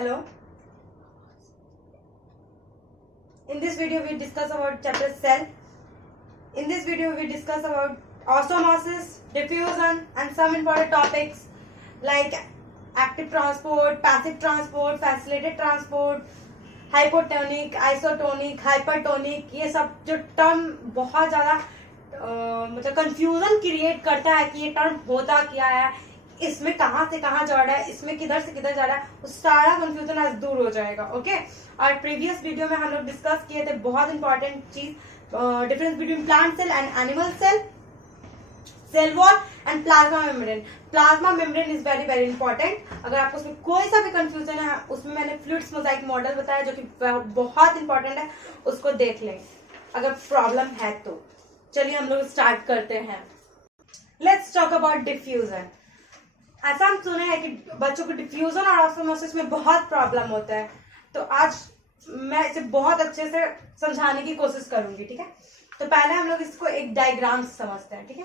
Hello. In this video we discuss about chapter cell. In this video we discuss about osmosis, diffusion and some important topics like active transport, passive transport, facilitated transport, hypotonic, isotonic, hypertonic, ये सब जो term बहुत ज्यादा मतलब confusion create करता है कि ये टर्म होता क्या है, इसमें कहाँ से कहाँ जा रहा है, इसमें किधर से किधर जा रहा है, वो सारा कंफ्यूजन आज दूर हो जाएगा. ओके. और प्रीवियस वीडियो में हम लोग डिस्कस किए थे बहुत इंपॉर्टेंट चीज, difference between plant cell and animal cell, cell wall and plasma membrane. Plasma membrane is very very important. अगर आपको उसमें कोई सा भी कंफ्यूजन है, उसमें मैंने फ्लूइड्स मोजाइक मॉडल बताया जो कि बहुत इंपॉर्टेंट है, उसको देख लें अगर प्रॉब्लम है तो. चलिए हम लोग स्टार्ट करते हैं. Let's talk about diffusion. ऐसा हम सुने हैं कि बच्चों को डिफ्यूजन और ऑस्मोसिस में बहुत प्रॉब्लम होता है, तो आज मैं इसे बहुत अच्छे से समझाने की कोशिश करूंगी. ठीक है, तो पहले हम लोग इसको एक डायग्राम से समझते हैं. ठीक है,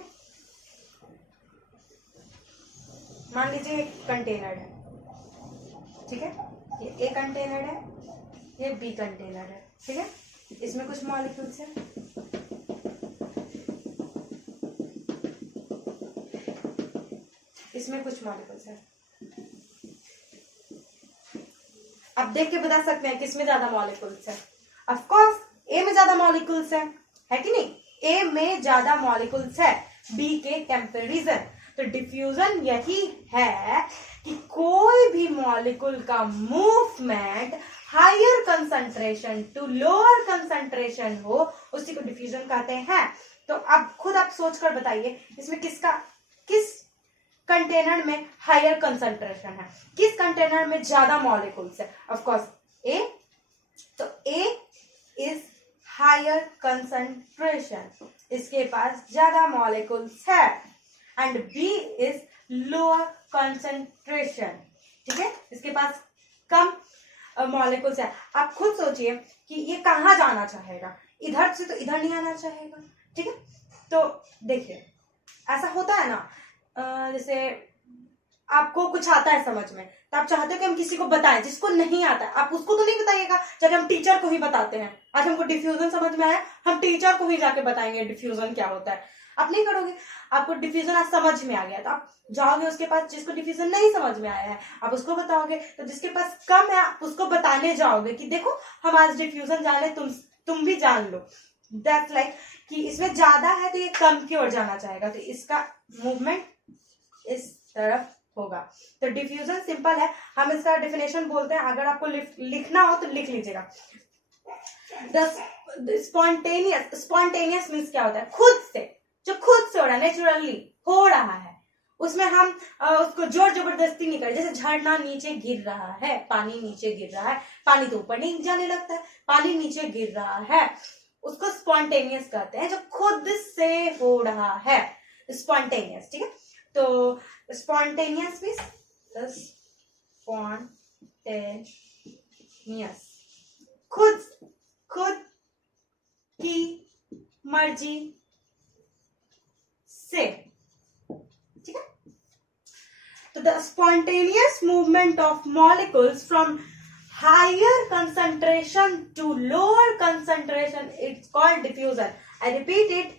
मान लीजिए एक कंटेनर है. ठीक है, ये ए कंटेनर है, ये बी कंटेनर है. ठीक है, इसमें कुछ मॉलिक्यूल्स है, इसमें कुछ मॉलिक्यूल्स है. अब देख के बता सकते हैं किसमें ज्यादा मॉलिक्यूल्स है. ऑफ कोर्स ए में ज्यादा मॉलिक्यूल्स है कि नहीं? ए में ज्यादा मॉलिक्यूल्स है बी के कंपैरिजन. तो डिफ्यूजन यही है कि कोई भी मॉलिक्यूल का movement higher concentration to lower concentration हो, उसी को डिफ्यूजन कहते हैं. तो अब खुद आप सोचकर बताइए इसमें किस कंटेनर में हायर कंसंट्रेशन है, किस कंटेनर में ज्यादा मॉलिक्यूल्स है? ऑफ कोर्स ए. तो ए इज हायर कंसंट्रेशन, इसके पास ज्यादा मॉलिक्यूल्स है, and B is lower concentration. ठीक है, इसके पास कम मॉलिक्यूल्स है. आप खुद सोचिए कि ये कहाँ जाना चाहेगा, इधर से तो इधर नहीं आना चाहेगा. ठीक है, तो देखिए ऐसा होता है ना, जैसे आपको कुछ आता है समझ में, तो आप चाहते हो कि हम किसी को बताएं. जिसको नहीं आता है आप उसको तो नहीं बताइएगा, चलिए हम टीचर को ही बताते हैं. आज हमको डिफ्यूजन समझ में आया, हम टीचर को ही जाके बताएंगे डिफ्यूजन क्या होता है. आप नहीं करोगे. आपको डिफ्यूजन आज समझ में आ गया तो आप जाओगे उसके पास जिसको डिफ्यूजन नहीं समझ में आया है, आप उसको बताओगे. तो जिसके पास कम है आप उसको बताने जाओगे कि देखो हम आज डिफ्यूजन जाने, तुम भी जान लो. दैट्स लाइक कि इसमें ज्यादा है तो ये कम की ओर जाना चाहेगा, तो इसका मूवमेंट इस तरफ होगा. तो डिफ्यूजन सिंपल है, हम इसका डेफिनेशन बोलते हैं. अगर आपको लिखना हो तो लिख लीजिएगा. स्पॉन्टेनियस मीन्स क्या होता है? खुद से, जो खुद से हो रहा है, नेचुरली हो रहा है, उसमें हम उसको जोर जबरदस्ती नहीं करें. जैसे झरना नीचे गिर रहा है, पानी नीचे गिर रहा है, पानी तो ऊपर नहीं जाने लगता है, पानी नीचे गिर रहा है, उसको स्पॉन्टेनियस कहते हैं, जो खुद से हो रहा है, स्पॉन्टेनियस. ठीक है, तो स्पॉन्टेनियस मीन्स स्पॉन्टेनियस, खुद की मर्जी से. ठीक है, तो the spontaneous movement of molecules from higher concentration to lower concentration, it's called diffusion. I repeat it,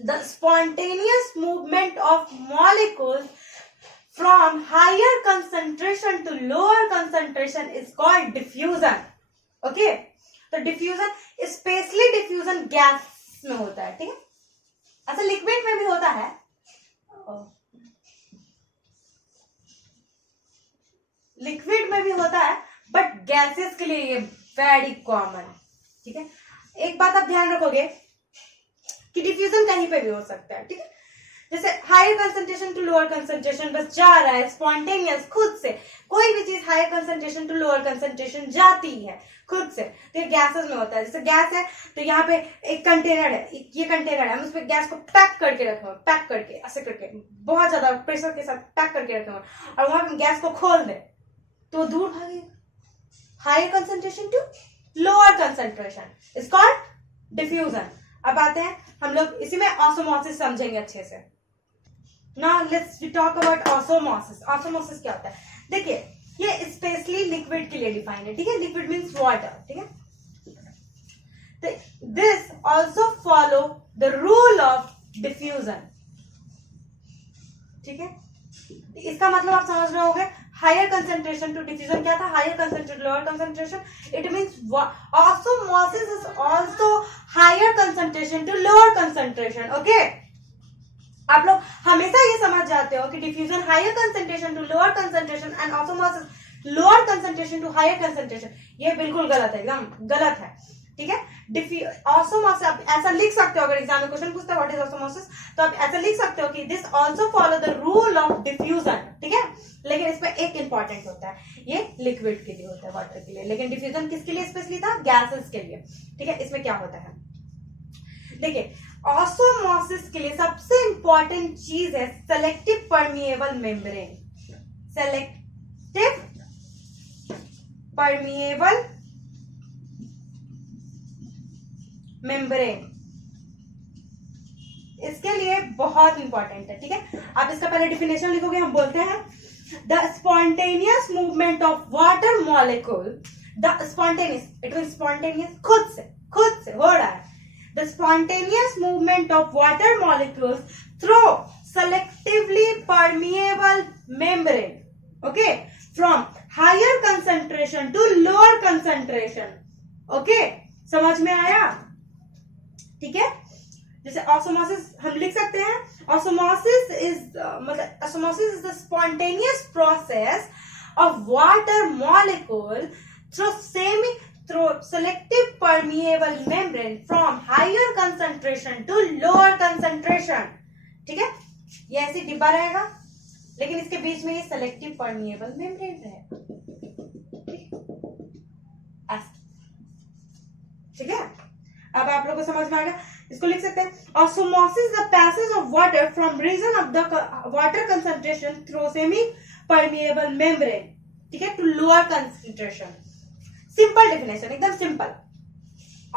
the spontaneous movement of molecules from higher concentration to lower concentration is called diffusion. Okay, तो diffusion specially diffusion gas में होता है. ठीक है, ऐसा liquid में भी होता है, लिक्विड में भी होता है, बट गैसेस के लिए ये वेरी कॉमन है. ठीक है, एक बात आप ध्यान रखोगे कि डिफ्यूजन कहीं पे भी हो सकता है. ठीक है, जैसे higher concentration to lower concentration बस जा रहा है, स्पॉन्टेनियस, खुद से. कोई भी चीज higher concentration to lower concentration जाती है खुद से, तो ये गैसेस में होता है. जैसे गैस है तो यहाँ पे एक कंटेनर है, ये कंटेनर है, हम उसमें गैस को पैक करके रखे हुए, पैक करके ऐसे करके बहुत ज्यादा प्रेशर के साथ पैक करके रखे हुए, और वहां पे गैस को खोल दे तो दूर भागेगा. Higher concentration to lower concentration is called diffusion. अब आते हैं हम लोग इसी में ऑस्मोसिस समझेंगे अच्छे से. Now let's talk about osmosis. Osmosis क्या होता है? देखिए ये स्पेशली के लिए डिफाइन है, ठीक है, लिक्विड मीन्स वाटर, ठीक है। This also follow the rule of diffusion, ठीक है। इसका मतलब आप समझ रहे होंगे, हायर कंसेंट्रेशन टू डिफ्यूजन क्या था, higher concentration lower concentration, it means osmosis is also higher concentration to lower concentration, okay. आप लोग हमेशा ये समझ जाते हो कि diffusion higher concentration to lower concentration and osmosis lower concentration to higher concentration, ये बिल्कुल गलत है, एकदम गलत है, ठीक है। ऑस्मोसिस आप ऐसा लिख सकते हो, अगर एग्जाम में क्वेश्चन पूछता है व्हाट इज ऑस्मोसिस, तो आप ऐसा लिख सकते हो कि this also follow the rule of diffusion, ठीक है। लेकिन इसमें एक इंपॉर्टेंट होता है, ये लिक्विड के लिए होता है, वाटर के लिए, लेकिन डिफ्यूजन किसके लिए स्पेशली था, गैसेस के लिए, ठीक है। इसमें क्या होता है, देखिए, ऑस्मोसिस के लिए सबसे इंपॉर्टेंट चीज है selective permeable membrane, selective permeable membrane, इसके लिए बहुत इंपॉर्टेंट है, ठीक है। आप इसका पहले डिफिनेशन लिखोगे, हम बोलते हैं the spontaneous movement of water molecule, the spontaneous, it mean spontaneous, खुद से हो रहा है, the spontaneous movement of water molecules through selectively permeable membrane, okay, from higher concentration to lower concentration, okay, समझ में आया, ठीक है। जैसे ऑस्मोसिस हम लिख सकते हैं, ऑस्मोसिस इज मतलब osmosis is the spontaneous process of water molecule through selective permeable membrane from higher concentration to lower concentration, ठीक है। ये ऐसी डिब्बा रहेगा, लेकिन इसके बीच में ये सेलेक्टिव परमिएबल मेम्ब्रेन रहेगा, ठीक है। अब आप लोगों को समझ में आ गया, इसको लिख सकते हैं osmosis the passage of water from region of the water concentration through semi permeable membrane, ठीक है, to lower concentration. Simple definition, एकदम simple.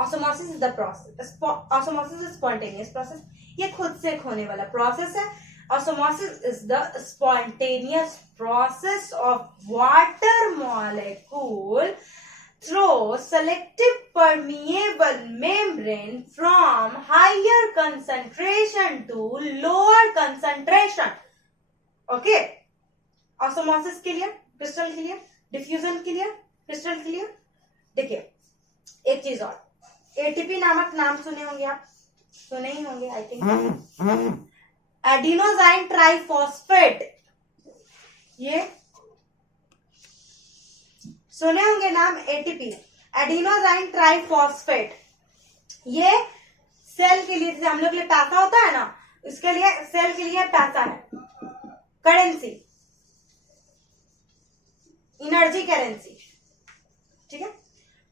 Osmosis is the process, osmosis is spontaneous process, ये खुद से होने वाला प्रोसेस है। Osmosis is the spontaneous process of water molecule through selective permeable membrane from higher concentration to lower concentration, okay। Osmosis clear, crystal clear, diffusion clear, crystal clear. देखिए एक चीज और, एटीपी नामक नाम सुने होंगे आप, सुने ही होंगे आई थिंक, एडिनोसाइन ट्राइफॉस्फेट, ये सुने होंगे नाम, एटीपी, एडिनोसाइन ट्राइफॉस्फेट। ये सेल के लिए, जैसे हम लोग के लिए पैसा होता है ना, इसके लिए सेल के लिए पैसा है, करेंसी, एनर्जी करेंसी, ठीक है।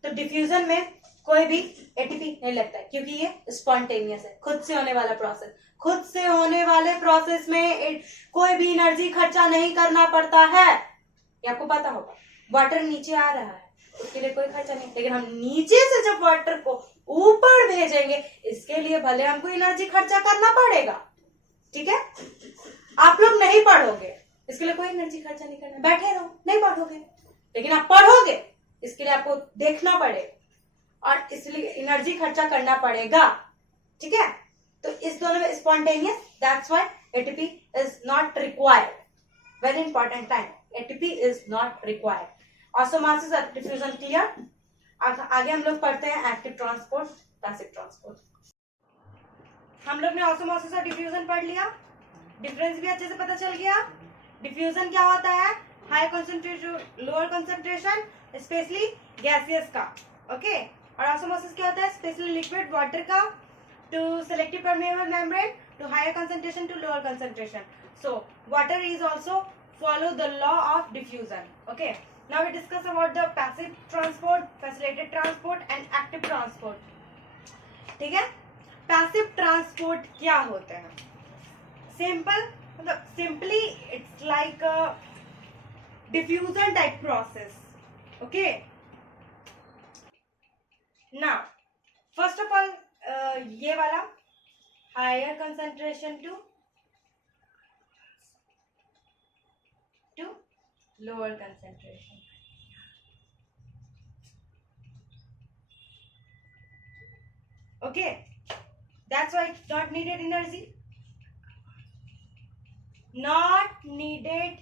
तो डिफ्यूजन में कोई भी एटीपी नहीं लगता है, क्योंकि ये स्पॉन्टेनियस है, खुद से होने वाला प्रोसेस। खुद से होने वाले प्रोसेस में कोई भी एनर्जी खर्चा नहीं करना पड़ता है, ये आपको पता होगा। वाटर नीचे आ रहा है, उसके लिए कोई खर्चा नहीं, लेकिन हम नीचे से जब वाटर को ऊपर भेजेंगे, इसके लिए भले हमको एनर्जी खर्चा करना पड़ेगा, ठीक है। आप लोग नहीं पढ़ोगे, इसके लिए कोई एनर्जी खर्चा नहीं करना, बैठे रहो, नहीं पढ़ोगे, लेकिन आप पढ़ोगे, इसके लिए आपको देखना पड़ेगा और इसलिए एनर्जी खर्चा करना पड़ेगा, ठीक है। तो इस दोनों में spontaneous, that's why ATP is not required, very important time, ATP is not required. Osmosis और डिफ्यूजन क्लियर। आगे हम लोग पढ़ते हैं एक्टिव ट्रांसपोर्ट, पैसिव ट्रांसपोर्ट। हम लोग ने ऑस्मोसिस और डिफ्यूजन पढ़ लिया, डिफरेंस भी अच्छे से पता चल गया। डिफ्यूजन क्या होता है, high concentration lower concentration, specially gaseous का, ओके। और ऑस्मोसिस क्या होता है, स्पेशली लिक्विड वाटर का, to selective permeable membrane to higher concentration to lower concentration. So water is also follow the law of diffusion, okay। Now we discuss about the passive transport, facilitated transport and active transport, ठीक है। passive transport क्या होते हैं, simple, मतलब simply it's like diffusion type process, okay। now first of all ये वाला higher concentration to lower concentration, Okay, that's why not needed energy, not needed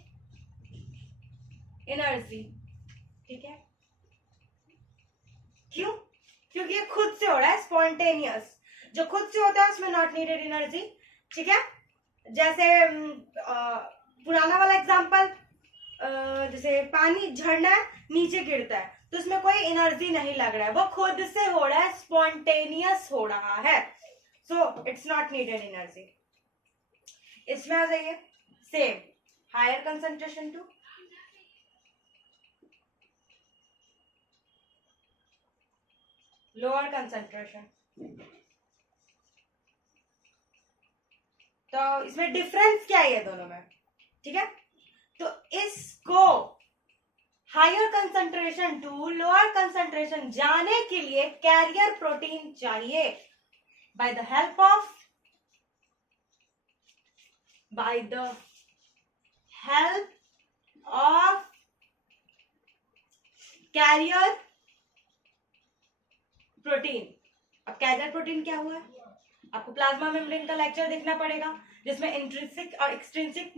energy. ठीक है, क्यों? क्योंकि ये खुद से हो रहा है, स्पॉन्टेनियस. जो खुद से होता है उसमें नॉट नीडेड एनर्जी. ठीक है, जैसे पुराना वाला एग्जांपल, जैसे पानी झरना है, नीचे गिरता है, तो उसमें कोई एनर्जी नहीं लग रहा है, वो खुद से हो रहा है, स्पॉन्टेनियस हो रहा है. So it's not needed energy. इसमें आ जाइए, same higher concentration to lower concentration. तो इसमें डिफरेंस क्या है ये दोनों में? ठीक है, तो इसको higher concentration to lower concentration जाने के लिए कैरियर प्रोटीन चाहिए. By the help of carrier protein. अब कैरियर प्रोटीन क्या हुआ है? आपको प्लाज्मा मेम्ब्रेन का लेक्चर देखना पड़ेगा, जिसमें इंट्रिंसिक और एक्सट्रिंसिक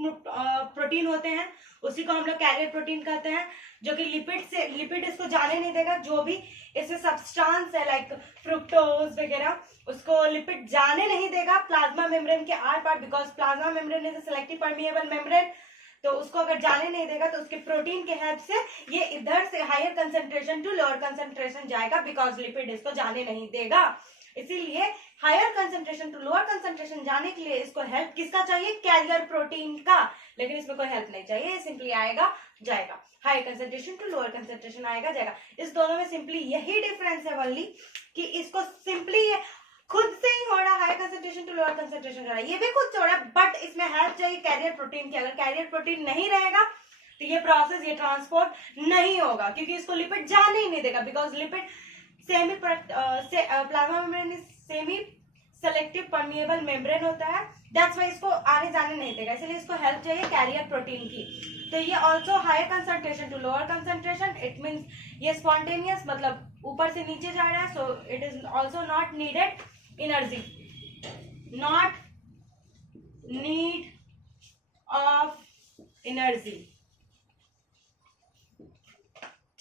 प्रोटीन होते हैं. उसी को हम लोग कैरियर प्रोटीन कहते हैं, जो कि लिपिड इसको जाने नहीं देगा. जो भी इसमें सब्सटेंस है लाइक फ्रुक्टोज वगैरह, उसको लिपिड जाने नहीं देगा प्लाज्मा मेम्ब्रेन के आर पार, because plasma membrane is selective permeable membrane. तो उसको अगर जाने नहीं देगा तो उसके प्रोटीन के हेल्प से ये इधर से higher concentration to lower concentration जाएगा, बिकॉज लिपिड इसको जाने नहीं देगा. इसीलिए higher concentration to lower concentration जाने के लिए इसको हेल्प किसका चाहिए? कैरियर प्रोटीन का. लेकिन इसमें कोई हेल्प नहीं चाहिए, सिंपली आएगा जाएगा. Higher concentration to lower concentration आएगा जाएगा. इस दोनों में सिंपली यही डिफरेंस है वनली, कि इसको सिंपली खुद से ही हो रहा है, high concentration to lower concentration हो रहा है, ये भी खुद से हो रहा है, बट इसमें हेल्प चाहिए कैरियर प्रोटीन की. अगर कैरियर प्रोटीन नहीं रहेगा तो ये प्रोसेस, ये ट्रांसपोर्ट नहीं होगा, क्योंकि इसको लिपिड जाने ही नहीं देगा, because lipid semi plasma membrane is semi selective permeable membrane होता है. दैट्स वाई इसको आने जाने नहीं देगा, इसलिए इसको हेल्प चाहिए कैरियर प्रोटीन की. तो ये also higher concentration to lower concentration, it means ये स्पॉन्टेनियस, मतलब ऊपर से नीचे जा रहा है. So it is also not needed energy, not need of energy.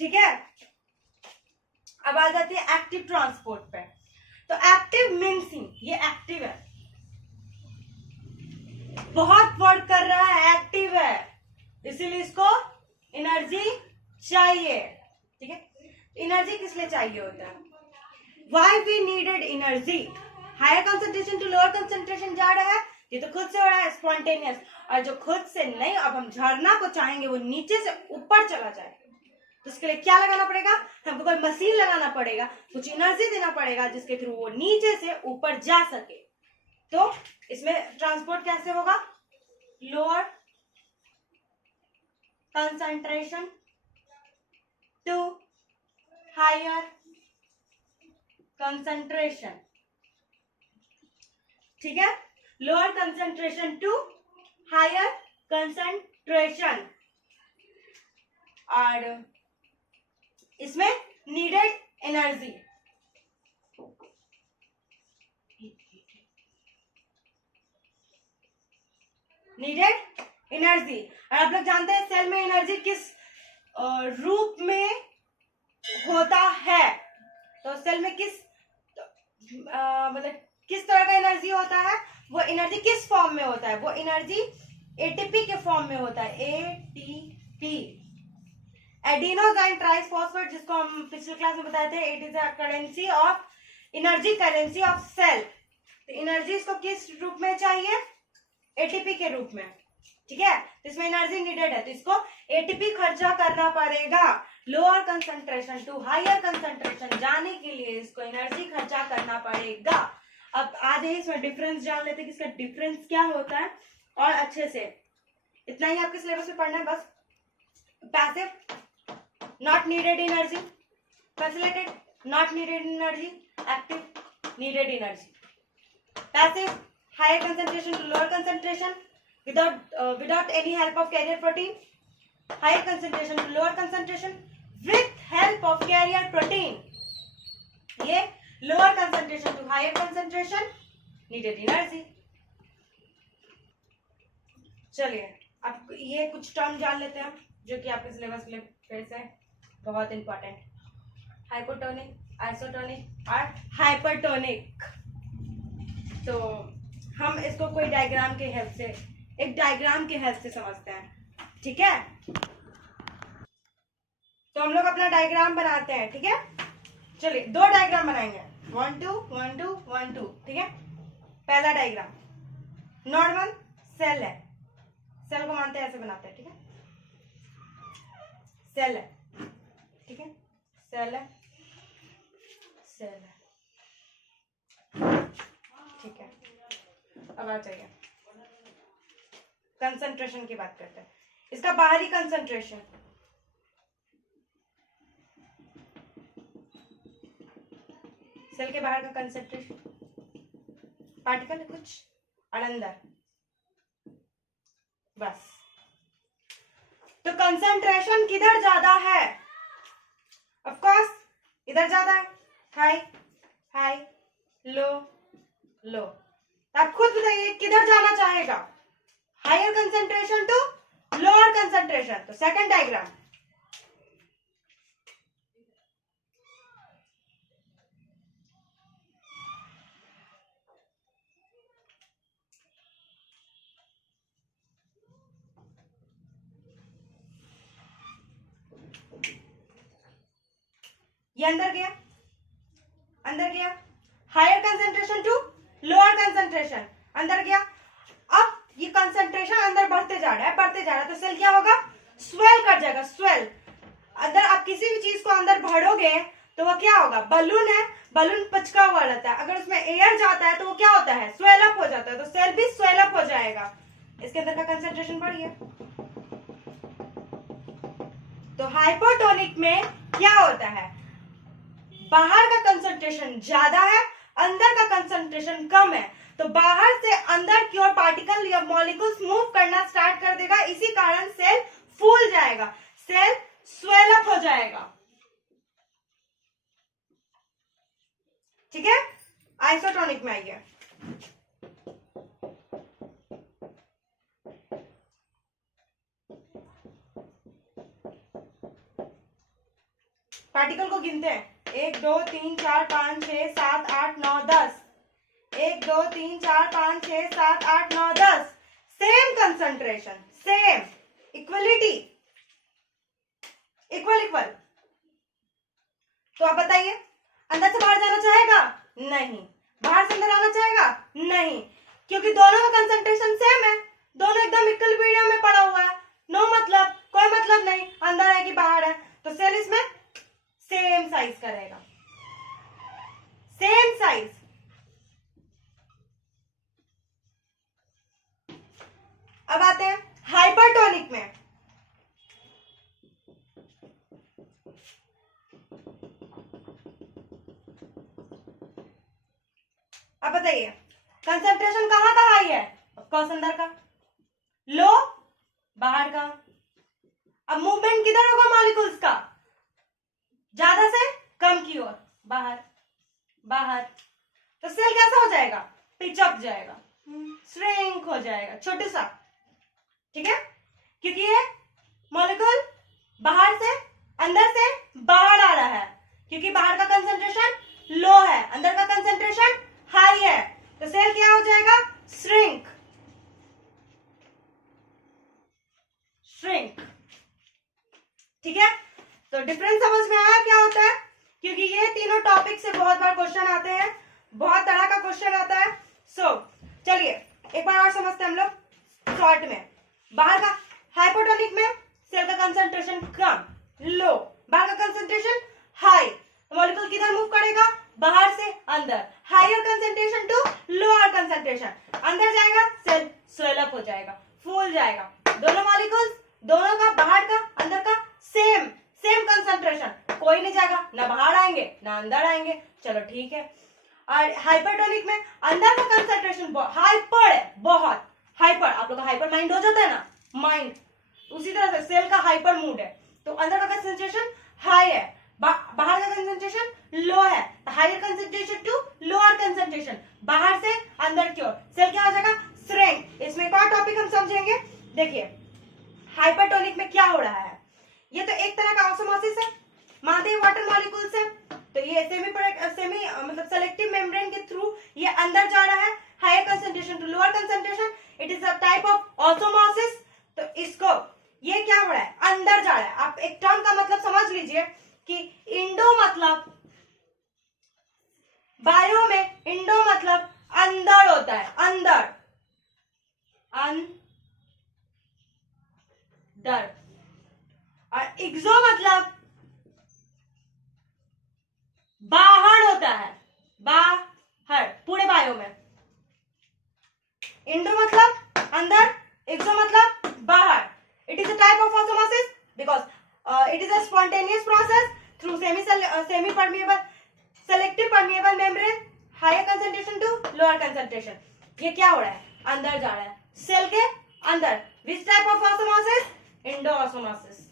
ठीक है, अब आ जाती है एक्टिव ट्रांसपोर्ट पे. तो एक्टिव मीन्सिंग, ये एक्टिव है, बहुत वर्क कर रहा है, एक्टिव है, इसीलिए इसको एनर्जी चाहिए. ठीक है, एनर्जी किस लिए चाहिए होता है? Why we needed energy? Higher concentration to lower concentration जा रहा है, ये तो खुद से हो रहा है, स्पॉन्टेनियस. और जो खुद से नहीं, अब हम झरना को चाहेंगे वो नीचे से ऊपर चला जाए, तो इसके लिए क्या लगाना पड़ेगा? हमको कोई मशीन लगाना पड़ेगा, कुछ एनर्जी देना पड़ेगा, जिसके थ्रू वो नीचे से ऊपर जा सके. तो इसमें ट्रांसपोर्ट कैसे होगा? Lower concentration to higher concentration. ठीक है, lower concentration to higher concentration. और इसमें नीडेड एनर्जी, नीडेड एनर्जी. और आप लोग जानते हैं सेल में एनर्जी किस रूप में होता है? तो सेल में किस मतलब किस तरह का एनर्जी होता है? वो एनर्जी किस फॉर्म में होता है? वो एनर्जी एटीपी के फॉर्म में होता है. एटीपी, एडिनोसाइन ट्राइफॉस्फेट, जिसको हम पिछले क्लास में बताए थे. It is a currency of energy, currency of cell. तो एनर्जी इसको किस रूप में चाहिए? एटीपी के रूप में. ठीक है, तो इसमें एनर्जी नीडेड है, तो इसको एटीपी खर्चा करना पड़ेगा. Lower concentration to higher concentration जाने के लिए इसको एनर्जी खर्चा करना पड़ेगा. अब आ जाइए इसमें डिफरेंस जान लेते हैं कि इसका डिफरेंस क्या होता है. और अच्छे से इतना ही आपके सिलेबस में पढ़ना है बस. Passive, not needed energy. Facilitated, not needed energy. Active, needed energy. Passive, higher concentration to lower concentration without any help of carrier protein. Higher concentration to lower concentration with help of carrier protein. ये lower concentration to higher concentration, needed energy. चलिए अब ये कुछ term जान लेते हैं जो कि आपके सिलेबस के लिए फिर से बहुत इंपॉर्टेंट, हाइपोटोनिक, आइसोटोनिक और हाइपरटोनिक। तो हम इसको कोई डायग्राम के हेल्प से, एक डायग्राम के हेल्प से समझते हैं, ठीक है। तो हम लोग अपना डायग्राम बनाते हैं, ठीक है। चलिए दो डायग्राम बनाएंगे, 1 2 1 2 1 2, ठीक है। पहला डायग्राम नॉर्मल सेल है, सेल को मानते हैं ऐसे बनाते हैं, ठीक है। सेल है, ठीक है, सेल है, सेल है, ठीक है। अब आ जाइए कंसंट्रेशन की बात करते हैं। इसका बाहरी कंसंट्रेशन, सेल के बाहर का कंसंट्रेशन, पार्टिकल कुछ और अंदर, बस। तो कंसंट्रेशन किधर ज्यादा है? ऑफ कोर्स इधर ज्यादा है, हाई हाई लो लो। आप खुद बताइए किधर जाना चाहेगा, higher concentration to lower concentration. तो सेकंड डायग्राम, ये अंदर गया, अंदर गया, higher concentration to lower concentration, अंदर गया। अब ये कंसंट्रेशन अंदर बढ़ते जा रहा है, बढ़ते जा रहा है, तो सेल क्या होगा? स्वेल कर जाएगा, स्वेल। अगर आप किसी भी चीज को अंदर भरोगे तो वो क्या होगा? बलून है, बलून पचका हुआ रहता है, अगर उसमें एयर जाता है तो वो क्या होता है? स्वेल अप हो जाता है। तो सेल भी स्वेल अप हो जाएगा, इसके अंदर का कंसंट्रेशन बढ़ गया। तो हाइपोटोनिक में क्या होता है? बाहर का कंसंट्रेशन ज्यादा है, अंदर का कंसंट्रेशन कम है। तो बाहर से अंदर की ओर पार्टिकल या मॉलिक्यूल्स मूव करना स्टार्ट कर देगा, इसी कारण सेल फूल जाएगा, सेल स्वेल अप हो जाएगा, ठीक है। आइसोटोनिक में आइए, पार्टिकल को गिनते हैं, 1 2 3 4 5 6 7 8 9 10, 1 2 3 4 5 6 7 8 9 10। Same concentration, same, equality, equal equal. तो आप बताइए, अंदर से बाहर जाना चाहेगा? नहीं। बाहर से अंदर आना चाहेगा? नहीं, क्योंकि दोनों का कंसंट्रेशन सेम है, दोनों एकदम इक्विलिब्रियम में पड़ा हुआ है। नो मतलब, कोई मतलब नहीं अंदर है कि बाहर है। तो सेल इसमें सेम साइज का रहेगा, सेम साइज। अब आते हैं हाइपरटोनिक में। अब बताइए कंसंट्रेशन कहाँ का हाई है? ऑफकोर्स अंदर का, लो बाहर का। अब मूवमेंट किधर होगा मॉलिक्यूल्स का? ज्यादा से कम की ओर, बाहर बाहर। तो सेल कैसा हो जाएगा? पिचअप जाएगा, श्रिंक हो जाएगा, छोटे सा, ठीक है, क्योंकि ये मॉलिक्यूल बाहर से अंदर से बाहर आ रहा है, क्योंकि बाहर का कंसंट्रेशन लो है, अंदर का कंसंट्रेशन हाई है। तो सेल क्या हो जाएगा? श्रिंक, श्रिंक, ठीक है। तो डिफरेंस समझ में आया क्या होता है? क्योंकि ये तीनों टॉपिक से बहुत बार क्वेश्चन आते हैं, बहुत तरह का क्वेश्चन आता है। चलिए एक बार और समझते हैं हम लोग शॉर्ट में। बाहर का हाइपोटोनिक में सेल का कंसंट्रेशन कम, लो, बाहर का कंसंट्रेशन हाई। मॉलिक्यूल किधर मूव करेगा? बाहर से अंदर, higher concentration to lower concentration. अंदर जाएगा, सेल स्वेल अप हो जाएगा, फूल जाएगा। दोनों मॉलिक्यूल्स, दोनों का बाहर का अंदर का सेम सेम कंसंट्रेशन, कोई नहीं जाएगा, ना बाहर आएंगे ना अंदर आएंगे। चलो ठीक है। और हाइपरटोनिक में अंदर का कंसंट्रेशन हाइपर है, बहुत हाइपर। आप लोग का हाइपर माइंड हो जाता है ना, माइंड, उसी तरह से सेल का हाइपर मूड है। तो अंदर का कंसंट्रेशन हाई है, बाहर का कंसंट्रेशन लो है, हायर कंसंट्रेशन टू तरह का ऑसमोसिस है, मानते हैं वाटर मॉलिक्यूल्स है। तो ये सेमी मतलब सेलेक्टिव मेम्ब्रेन के थ्रू ये अंदर जा रहा है, higher concentration to lower concentration, it is a type of osmosis. तो इसको ये क्या हो रहा है, अंदर जा रहा है। आप एक टर्म का मतलब समझ लीजिए कि इंडो मतलब, बायो में इंडो मतलब अंदर होता है, अंदर, अंदर, और एक्सो मतलब बाहर होता है, बाहर, पूरे बायो में। इंडो मतलब अंदर, एक्सो मतलब बाहर। It is a type of osmosis because it is a spontaneous process through semi permeable selective permeable membrane, higher concentration to lower concentration. ये क्या हो रहा है, अंदर जा रहा है, सेल के अंदर। Which type of osmosis, Indo osmosis.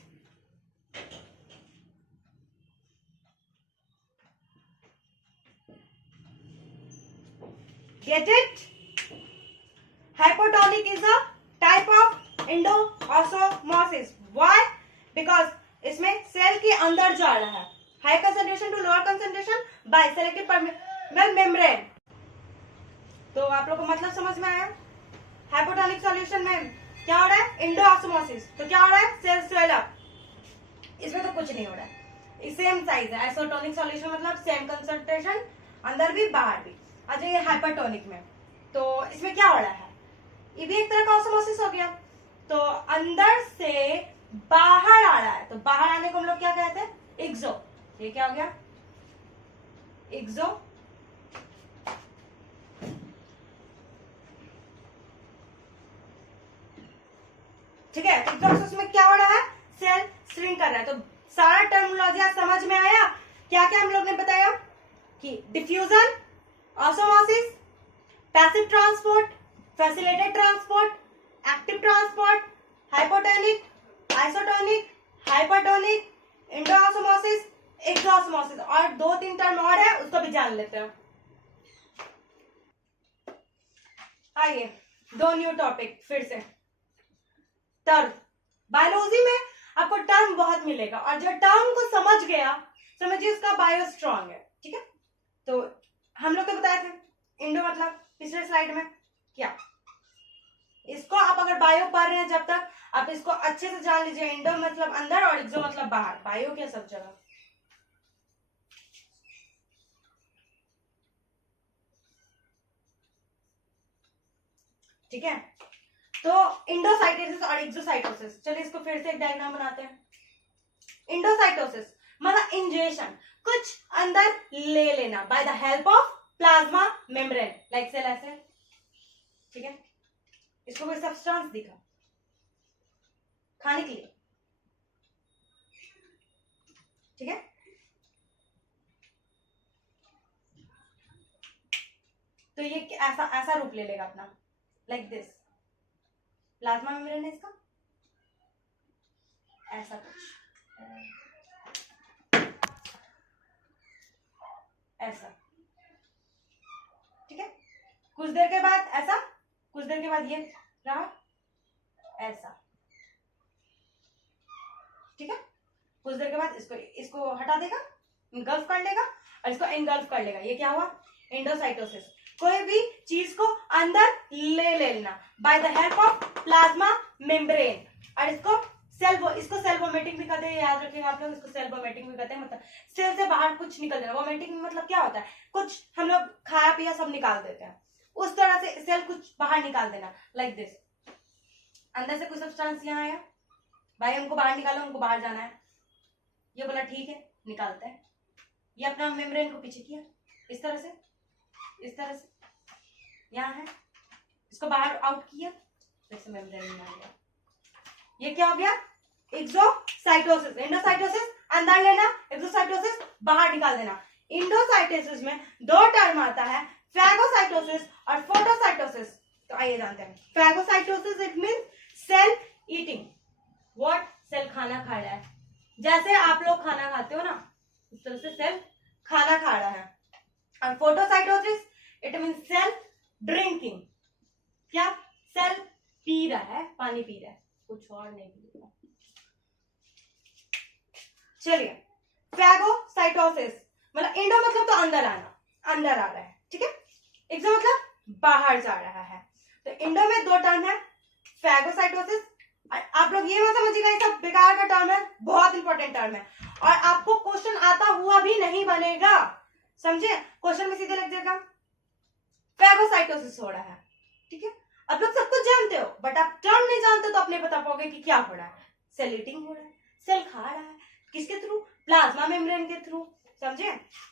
Get it? Hypotonic is a type of endoosmosis. Why? Because इसमें सेल के अंदर जा रहा है, high concentration to lower concentration by selective permeable membrane. तो आप लोग को मतलब समझ में आया? हाइपोटोनिक सॉल्यूशन में क्या हो रहा है, एंडोऑस्मोसिस। तो क्या हो रहा है, सेल स्वेल अप। इसमें तो कुछ नहीं हो रहा है, सेम साइज है। आइसोटोनिक सॉल्यूशन मतलब सेम कंसंट्रेशन, अंदर भी बाहर भी। अच्छा ये हाइपरटोनिक में, तो इसमें क्या हो रहा है, ये भी एक तरह का ऑस्मोसिस हो गया। तो अंदर से बाहर आ रहा है, तो बाहर आने को हम लोग क्या कहते हैं, एक्सो। ये क्या हो गया, एक्सो। ठीक है, एक्सोसिस में क्या हो रहा है, सेल श्रिंक कर रहा है। तो सारा टर्मिनोलॉजी आज समझ में आया। क्या क्या हम लोग ने बताया कि diffusion, osmosis, passive transport, facilitated transport, active transport, hypotonic, isotonic, hypertonic, endosmosis, exosmosis, और 2-3 टर्म और है, उसको भी जान लेते हैं। आइए 2 न्यू टॉपिक फिर से। टर्म, बायोलॉजी में आपको टर्म बहुत मिलेगा, और जो टर्म को समझ गया समझिए उसका बायो स्ट्रॉन्ग है। ठीक है, तो हम लोग को बताए थे इंडो मतलब पिछले स्लाइड में क्या, इसको आप अगर बायो पढ़ रहे हैं जब तक आप इसको अच्छे से जान लीजिए। इंडो मतलब अंदर और एक्सो मतलब बाहर, बायो क्या सब जगह। ठीक है, तो इंडोसाइटोसिस और एक्सोसाइटोसिस, चलिए इसको फिर से एक डायग्राम बनाते हैं। इंडोसाइटोसिस मतलब इंजेक्शन, कुछ अंदर ले लेना by the help of plasma membrane, like cell ऐसे। ठीक है, इसको कोई सब्सटेंस दिखा खाने के लिए। ठीक है, तो ये ऐसा ऐसा रूप ले लेगा अपना, लाइक दिस। प्लाज्मा मेम्ब्रेन है इसका, ऐसा कुछ ऐसा। ठीक है, कुछ देर के बाद ऐसा, कुछ देर के बाद ये रहा ऐसा। ठीक है, कुछ देर के बाद इसको हटा देगा, इंगल्फ कर लेगा, और इसको इंगल्फ कर लेगा। ये क्या हुआ, इंडोसाइटोसिस। कोई भी चीज को अंदर ले लेना by the help of plasma membrane, और इसको सेल वोमिटिंग भी कहते हैं। याद रखिएगा आप लोग, इसको सेल वोमिटिंग भी कहते हैं। मतलब सेल से बाहर कुछ निकल जाना। वोमिटिंग मतलब क्या होता है, कुछ हम लोग खाया पिया सब निकाल देते हैं, उस तरह से सेल कुछ बाहर निकाल देना, लाइक दिस। अंदर से कुछ सब्सटेंस यहाँ आया, भाई उनको बाहर निकालो, उनको बाहर जाना है। ये बोला ठीक है, निकालते हैं। ये अपना मेम्ब्रेन को पीछे किया, इस तरह से, इस तरह से यहाँ है, इसको बाहर आउट किया, जैसे मेम्ब्रेन में आ गया। ये क्या हो गया, एक्सोसाइटोसिस। इंडोसाइटोसिस अंदर लेना, एक्सोसाइटोसिस बाहर निकाल देना। इंडोसाइटोसिस में 2 टर्म आता है, फैगोसाइटोसिस और फोटोसाइटोसिस। तो आइए जानते हैं। Phagocytosis it means cell eating. What, cell खाना खा रहा है, जैसे आप लोग खाना खाते हो ना, उस तरह से सेल खाना खा रहा है। और फोटोसाइटोसिस इट मींस सेल ड्रिंकिंग। क्या, सेल पी रहा है, पानी पी रहा है, कुछ और नहीं पी रहा। चलिए, फैगोसाइटोसिस मतलब इंडो मतलब तो अंदर आना, अंदर आ रहा है, ठीक है। एक्सो मतलब बाहर जा रहा है। तो इंडो में दो टर्म है, फैगोसाइटोसिस। आप लोग ये मत समझिएगा ये सब बेकार का टर्म है, बहुत इंपॉर्टेंट टर्म है और आपको क्वेश्चन आता हुआ भी नहीं बनेगा, समझे। क्वेश्चन में सीधे लग जाएगा फैगोसाइटोसिस हो रहा है, ठीक है। आप लोग सब कुछ जानते हो बट आप टर्म नहीं जानते तो आप नहीं बता पाओगे कि क्या हो रहा है। सेल ईटिंग हो रहा है, सेल खा रहा है, किसके थ्रू? प्लाज्मा मेम्ब्रेन के थ्रू, समझे।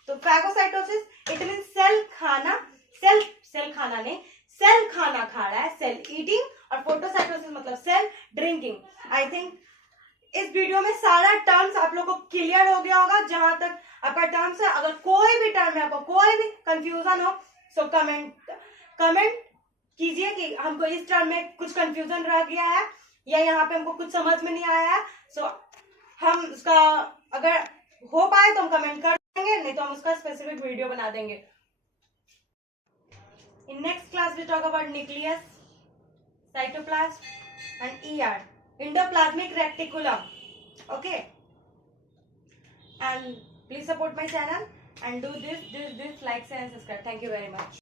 तो फैगोसाइटोसिस इट मीन सेल खाना, सेल खाना नहीं, सेल खाना खा रहा है, सेल ईटिंग। और फोटोसाइटोसिस मतलब सेल ड्रिंकिंग। आई थिंक इस वीडियो में सारा टर्म्स आप लोगों को क्लियर हो गया होगा जहां तक आपका टर्म्स है। अगर कोई भी टर्म में आपको कोई भी कंफ्यूजन हो सो कमेंट कीजिए कि हमको इस टर्म में कुछ कंफ्यूजन रह गया है या यहाँ पे हमको कुछ समझ में नहीं आया है। सो हम उसका अगर हो पाए तो हम कमेंट कर देंगे, नहीं तो हम उसका स्पेसिफिक वीडियो बना देंगे। In next class we talk about nucleus, cytoplasm and ER, endoplasmic reticulum. Okay, and please support my channel and do this, like, share and subscribe. Thank you very much.